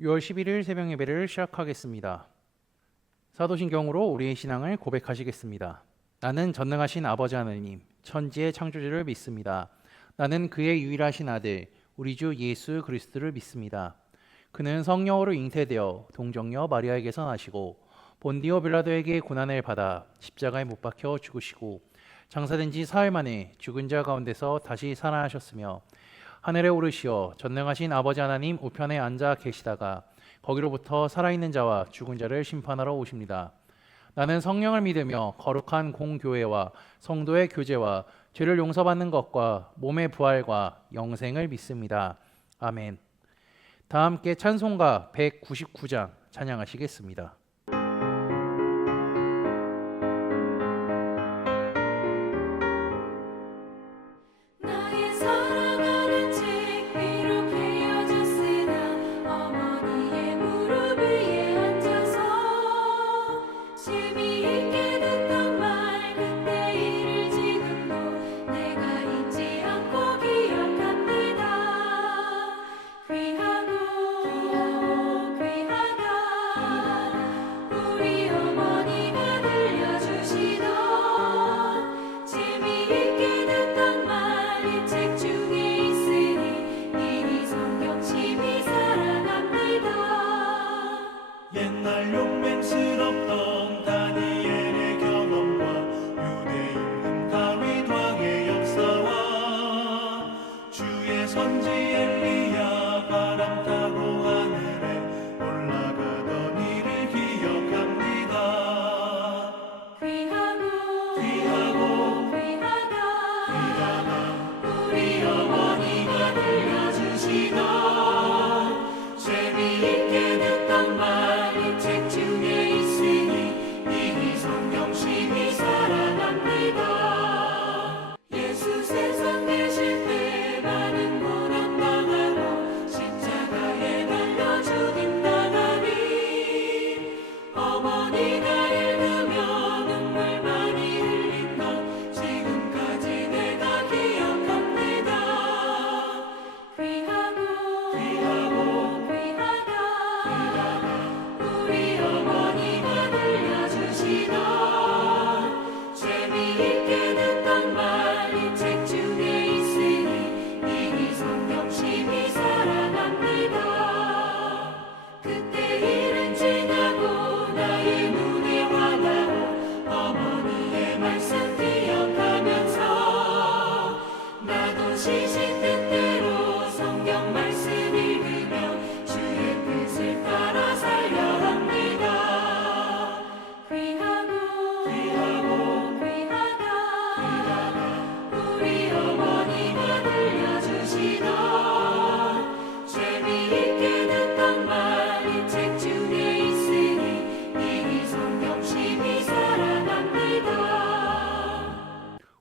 6월 11일 새벽 예배를 시작하겠습니다. 사도신경으로 우리의 신앙을 고백하시겠습니다. 나는 전능하신 아버지 하나님, 천지의 창조주를 믿습니다. 나는 그의 유일하신 아들, 우리 주 예수 그리스도를 믿습니다. 그는 성령으로 잉태되어 동정녀 마리아에게서 나시고 본디오 빌라도에게 고난을 받아 십자가에 못 박혀 죽으시고 장사된 지 사흘 만에 죽은 자 가운데서 다시 살아나셨으며 하늘에 오르시어 전능하신 아버지 하나님 우편에 앉아 계시다가 거기로부터 살아있는 자와 죽은 자를 심판하러 오십니다. 나는 성령을 믿으며 거룩한 공교회와 성도의 교제와 죄를 용서받는 것과 몸의 부활과 영생을 믿습니다. 아멘. 다 함께 찬송가 199장 찬양하시겠습니다.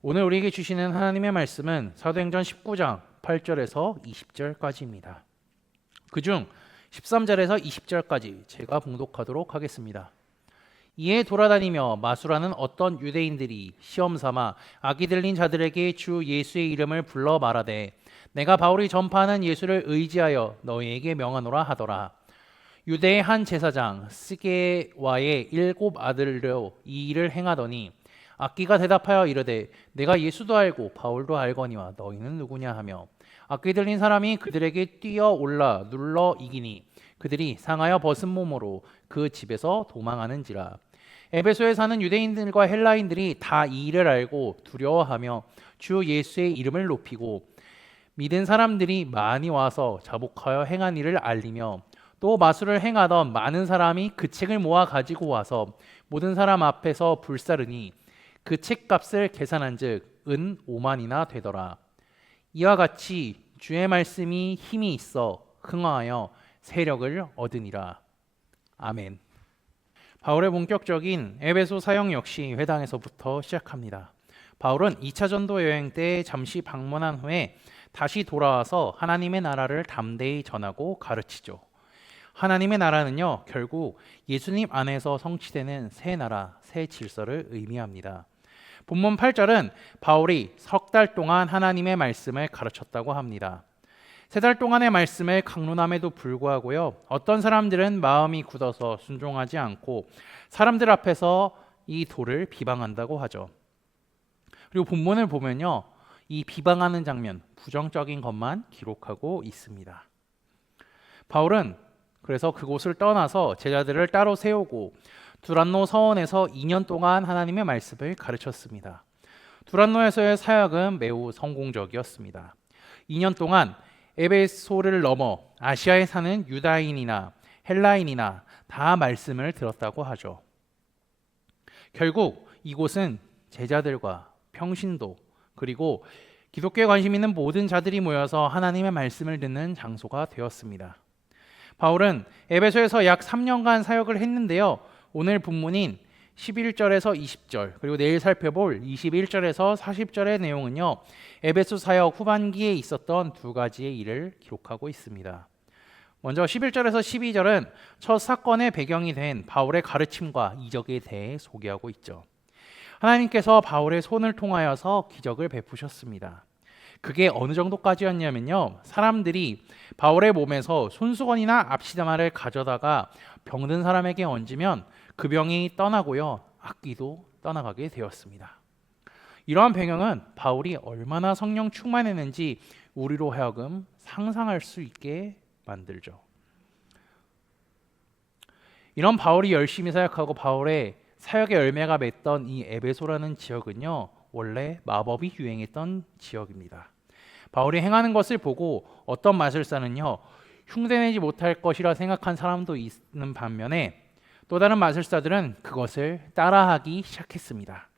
오늘 우리에게 주시는 하나님의 말씀은 사도행전 19장 8절에서 20절까지입니다. 그중 13절에서 20절까지 제가 봉독하도록 하겠습니다. 이에 돌아다니며 마수라는 어떤 유대인들이 시험삼아 악이 들린 자들에게 주 예수의 이름을 불러 말하되 내가 바울이 전파하는 예수를 의지하여 너희에게 명하노라 하더라. 유대의 한 제사장 스게와의 7 아들로 이 일을 행하더니 악기가 대답하여 이르되 내가 예수도 알고 바울도 알거니와 너희는 누구냐 하며 악기 들린 사람이 그들에게 뛰어올라 눌러 이기니 그들이 상하여 벗은 몸으로 그 집에서 도망하는지라. 에베소에 사는 유대인들과 헬라인들이 다 이 일을 알고 두려워하며 주 예수의 이름을 높이고 믿은 사람들이 많이 와서 자복하여 행한 일을 알리며 또 마술을 행하던 많은 사람이 그 책을 모아 가지고 와서 모든 사람 앞에서 불사르니 그 책값을 계산한즉 은 5만이나 되더라. 이와 같이 주의 말씀이 힘이 있어 흥하여 세력을 얻으니라. 아멘. 바울의 본격적인 에베소 사역 역시 회당에서부터 시작합니다. 바울은 2차 전도 여행 때 잠시 방문한 후에 다시 돌아와서 하나님의 나라를 담대히 전하고 가르치죠. 하나님의 나라는요, 결국 예수님 안에서 성취되는 새 나라, 새 질서를 의미합니다. 본문 8절은 바울이 석 달 동안 하나님의 말씀을 가르쳤다고 합니다. 3달 동안의 말씀을 강론함에도 불구하고요. 어떤 사람들은 마음이 굳어서 순종하지 않고 사람들 앞에서 이 돌을 비방한다고 하죠. 그리고 본문을 보면요. 이 비방하는 장면, 부정적인 것만 기록하고 있습니다. 바울은 그래서 그곳을 떠나서 제자들을 따로 세우고 두란노 서원에서 2년 동안 하나님의 말씀을 가르쳤습니다. 두란노에서의 사역은 매우 성공적이었습니다. 2년 동안 에베소를 넘어 아시아에 사는 유다인이나 헬라인이나 다 말씀을 들었다고 하죠. 결국 이곳은 제자들과 평신도 그리고 기독교에 관심 있는 모든 자들이 모여서 하나님의 말씀을 듣는 장소가 되었습니다. 바울은 에베소에서 약 3년간 사역을 했는데요. 오늘 본문인 11절에서 20절 그리고 내일 살펴볼 21절에서 40절의 내용은요. 에베소 사역 후반기에 있었던 두 가지의 일을 기록하고 있습니다. 먼저 11절에서 12절은 첫 사건의 배경이 된 바울의 가르침과 이적에 대해 소개하고 있죠. 하나님께서 바울의 손을 통하여서 기적을 베푸셨습니다. 그게 어느 정도까지였냐면요. 사람들이 바울의 몸에서 손수건이나 앞치마를 가져다가 병든 사람에게 얹으면 그 병이 떠나고요. 악귀도 떠나가게 되었습니다. 이러한 배경은 바울이 얼마나 성령 충만했는지 우리로 하여금 상상할 수 있게 만들죠. 이런 바울이 열심히 사역하고 바울의 사역의 열매가 맺던 이 에베소라는 지역은요. 원래 마법이 유행했던 지역입니다. 바울이 행하는 것을 보고 어떤 마술사는요. 흉내내지 못할 것이라 생각한 사람도 있는 반면에 또 다른 마술사들은 그것을 따라하기 시작했습니다.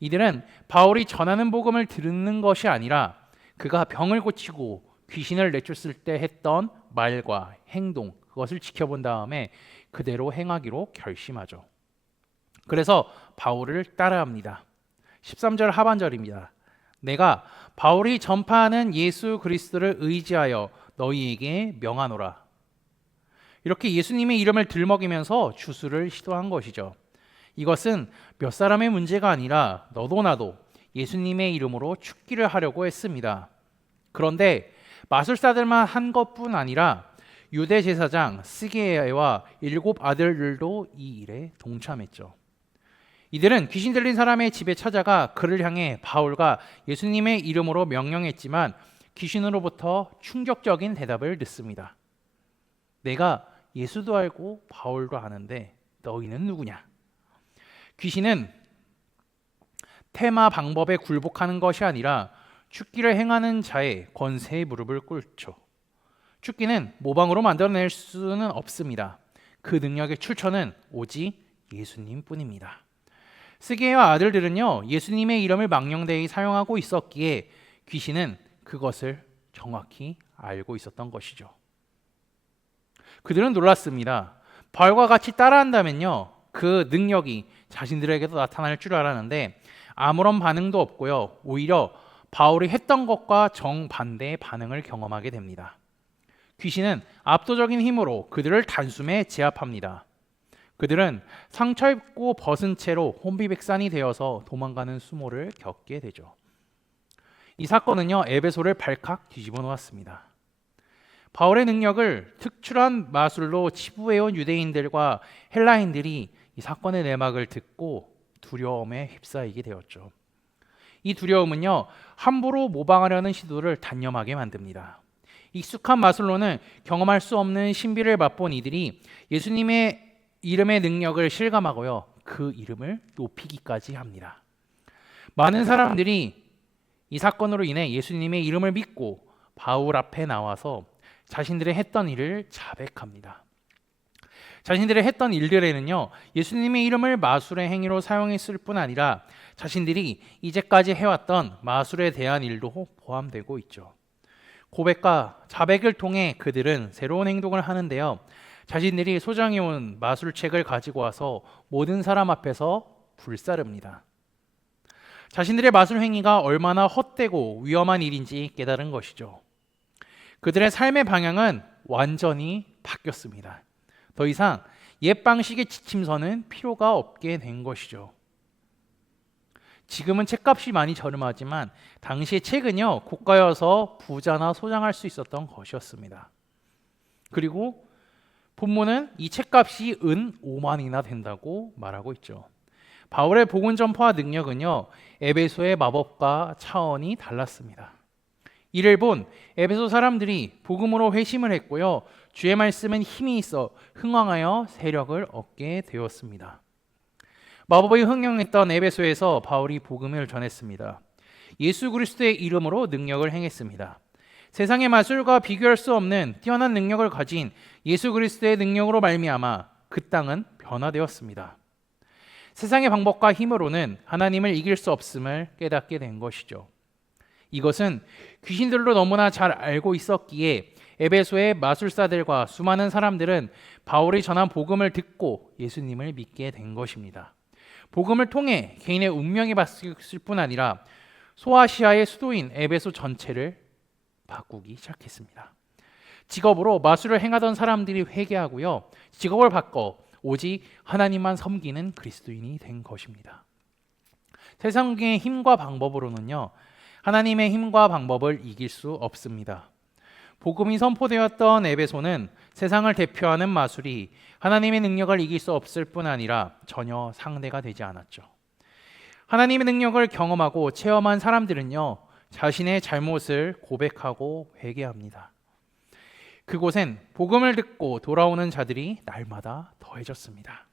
이들은 바울이 전하는 복음을 듣는 것이 아니라 그가 병을 고치고 귀신을 내쫓을 때 했던 말과 행동 그것을 지켜본 다음에 그대로 행하기로 결심하죠. 그래서 바울을 따라합니다. 13절 하반절입니다. 내가 바울이 전파하는 예수 그리스도를 의지하여 너희에게 명하노라. 이렇게 예수님의 이름을 들먹이면서 주술을 시도한 것이죠. 이것은 몇 사람의 문제가 아니라 너도 나도 예수님의 이름으로 축기를 하려고 했습니다. 그런데 마술사들만 한 것뿐 아니라 유대 제사장 스게야와 7 아들들도 이 일에 동참했죠. 이들은 귀신 들린 사람의 집에 찾아가 그를 향해 바울과 예수님의 이름으로 명령했지만 귀신으로부터 충격적인 대답을 듣습니다. 내가 예수도 알고 바울도 아는데 너희는 누구냐? 귀신은 테마 방법에 굴복하는 것이 아니라 축기를 행하는 자의 권세에 무릎을 꿇죠. 축기는 모방으로 만들어낼 수는 없습니다. 그 능력의 출처는 오직 예수님뿐입니다. 스게와 아들들은요 예수님의 이름을 망령되이 사용하고 있었기에 귀신은 그것을 정확히 알고 있었던 것이죠. 그들은 놀랐습니다. 바울과 같이 따라한다면요 그 능력이 자신들에게도 나타날 줄 알았는데 아무런 반응도 없고요 오히려 바울이 했던 것과 정반대의 반응을 경험하게 됩니다. 귀신은 압도적인 힘으로 그들을 단숨에 제압합니다. 그들은 상처 입고 벗은 채로 혼비백산이 되어서 도망가는 수모를 겪게 되죠. 이 사건은요 에베소를 발칵 뒤집어 놓았습니다. 바울의 능력을 특출한 마술로 치부해온 유대인들과 헬라인들이 이 사건의 내막을 듣고 두려움에 휩싸이게 되었죠. 이 두려움은요 함부로 모방하려는 시도를 단념하게 만듭니다. 익숙한 마술로는 경험할 수 없는 신비를 맛본 이들이 예수님의 이름의 능력을 실감하고요 그 이름을 높이기까지 합니다. 많은 사람들이 이 사건으로 인해 예수님의 이름을 믿고 바울 앞에 나와서 자신들의 했던 일을 자백합니다. 자신들의 했던 일들에는요 예수님의 이름을 마술의 행위로 사용했을 뿐 아니라 자신들이 이제까지 해왔던 마술에 대한 일도 포함되고 있죠. 고백과 자백을 통해 그들은 새로운 행동을 하는데요 자신들이 소장해온 마술책을 가지고 와서 모든 사람 앞에서 불사릅니다. 자신들의 마술 행위가 얼마나 헛되고 위험한 일인지 깨달은 것이죠. 그들의 삶의 방향은 완전히 바뀌었습니다. 더 이상 옛 방식의 지침서는 필요가 없게 된 것이죠. 지금은 책값이 많이 저렴하지만 당시의 책은요 고가여서 부자나 소장할 수 있었던 것이었습니다. 그리고 본문은 이 책값이 은 5만이나 된다고 말하고 있죠. 바울의 복음 전파와 능력은요 에베소의 마법과 차원이 달랐습니다. 이를 본 에베소 사람들이 복음으로 회심을 했고요, 주의 말씀은 힘이 있어 흥왕하여 세력을 얻게 되었습니다. 마법이 흥행했던 에베소에서 바울이 복음을 전했습니다. 예수 그리스도의 이름으로 능력을 행했습니다. 세상의 마술과 비교할 수 없는 뛰어난 능력을 가진 예수 그리스도의 능력으로 말미암아 그 땅은 변화되었습니다. 세상의 방법과 힘으로는 하나님을 이길 수 없음을 깨닫게 된 것이죠. 이것은 귀신들로 너무나 잘 알고 있었기에 에베소의 마술사들과 수많은 사람들은 바울이 전한 복음을 듣고 예수님을 믿게 된 것입니다. 복음을 통해 개인의 운명이 바뀌었을 뿐 아니라 소아시아의 수도인 에베소 전체를 바꾸기 시작했습니다. 직업으로 마술을 행하던 사람들이 회개하고요, 직업을 바꿔 오직 하나님만 섬기는 그리스도인이 된 것입니다. 세상의 힘과 방법으로는요 하나님의 힘과 방법을 이길 수 없습니다. 복음이 선포되었던 에베소는 세상을 대표하는 마술이 하나님의 능력을 이길 수 없을 뿐 아니라 전혀 상대가 되지 않았죠. 하나님의 능력을 경험하고 체험한 사람들은요 자신의 잘못을 고백하고 회개합니다. 그곳엔 복음을 듣고 돌아오는 자들이 날마다 더해졌습니다.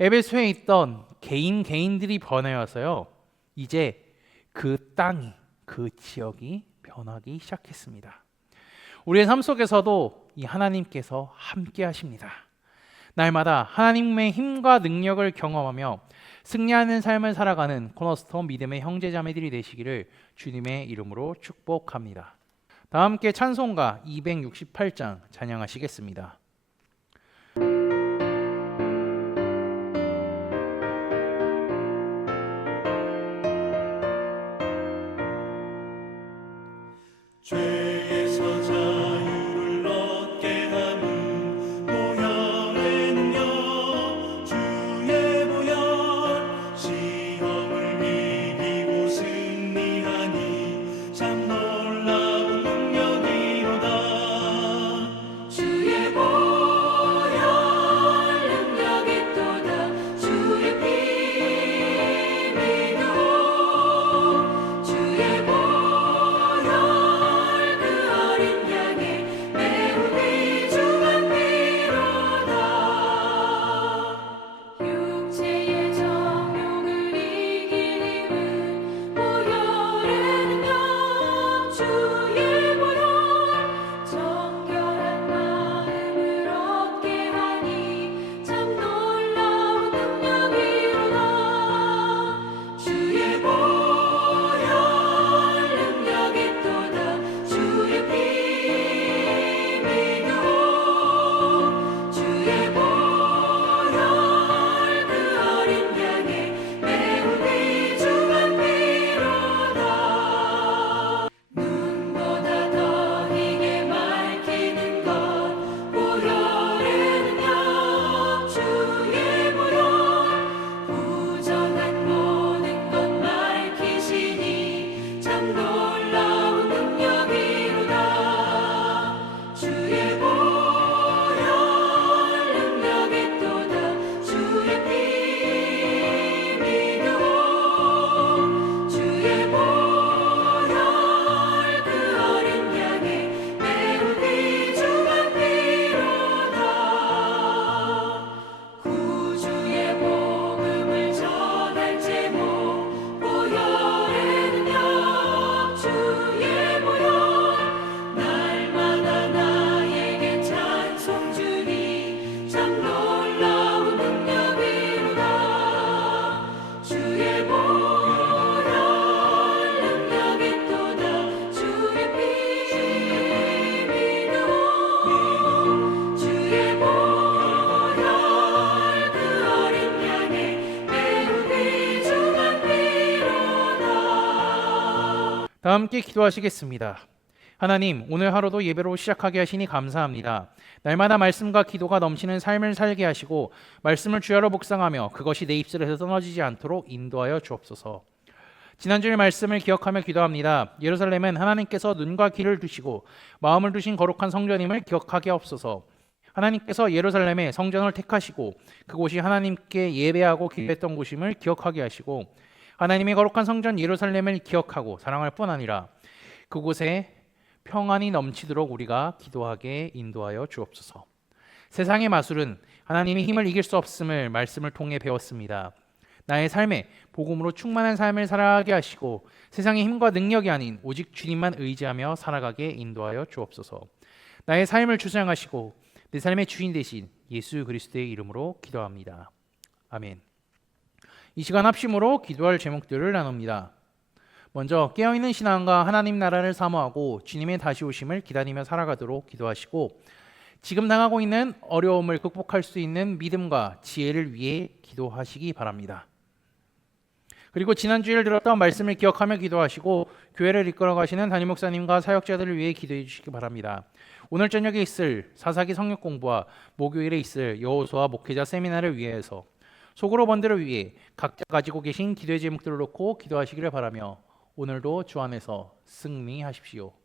에베소에 있던 개인들이 변하여서요 이제 그 땅이, 그 지역이 변하기 시작했습니다. 우리의 삶 속에서도 이 하나님께서 함께 하십니다. 날마다 하나님의 힘과 능력을 경험하며 승리하는 삶을 살아가는 코너스톤 믿음의 형제자매들이 되시기를 주님의 이름으로 축복합니다. 다 함께 찬송가 268장 찬양하시겠습니다. 죄에서 자유를 얻게 하는 보혈의 능력, 주의 보혈, 시험을 이기고 승리하니 참 놀라운 능력이로다. 주의 보혈 능력이 또다. 주의 피 믿어. 주의 보혈 다 함께 기도하시겠습니다. 하나님, 오늘 하루도 예배로 시작하게 하시니 감사합니다. 날마다 말씀과 기도가 넘치는 삶을 살게 하시고 말씀을 주야로 묵상하며 그것이 내 입술에서 떨어지지 않도록 인도하여 주옵소서. 지난주의 말씀을 기억하며 기도합니다. 예루살렘은 하나님께서 눈과 귀를 두시고 마음을 두신 거룩한 성전임을 기억하게 하옵소서. 하나님께서 예루살렘에 성전을 택하시고 그곳이 하나님께 예배하고 기도했던 곳임을 기억하게 하시고 하나님의 거룩한 성전 예루살렘을 기억하고 사랑할 뿐 아니라 그곳에 평안이 넘치도록 우리가 기도하게 인도하여 주옵소서. 세상의 마술은 하나님의 힘을 이길 수 없음을 말씀을 통해 배웠습니다. 나의 삶에 복음으로 충만한 삶을 살아가게 하시고 세상의 힘과 능력이 아닌 오직 주님만 의지하며 살아가게 인도하여 주옵소서. 나의 삶을 주장하시고 내 삶의 주인 되신 예수 그리스도의 이름으로 기도합니다. 아멘. 이 시간 합심으로 기도할 제목들을 나눕니다. 먼저 깨어있는 신앙과 하나님 나라를 사모하고 주님의 다시 오심을 기다리며 살아가도록 기도하시고 지금 당하고 있는 어려움을 극복할 수 있는 믿음과 지혜를 위해 기도하시기 바랍니다. 그리고 지난주에 들었던 말씀을 기억하며 기도하시고 교회를 이끌어 가시는 담임 목사님과 사역자들을 위해 기도해 주시기 바랍니다. 오늘 저녁에 있을 사사기 성역 공부와 목요일에 있을 여호수아 목회자 세미나를 위해서 속으로 번들을 위해 각자 가지고 계신 기도의 제목들을 놓고 기도하시기를 바라며 오늘도 주 안에서 승리하십시오.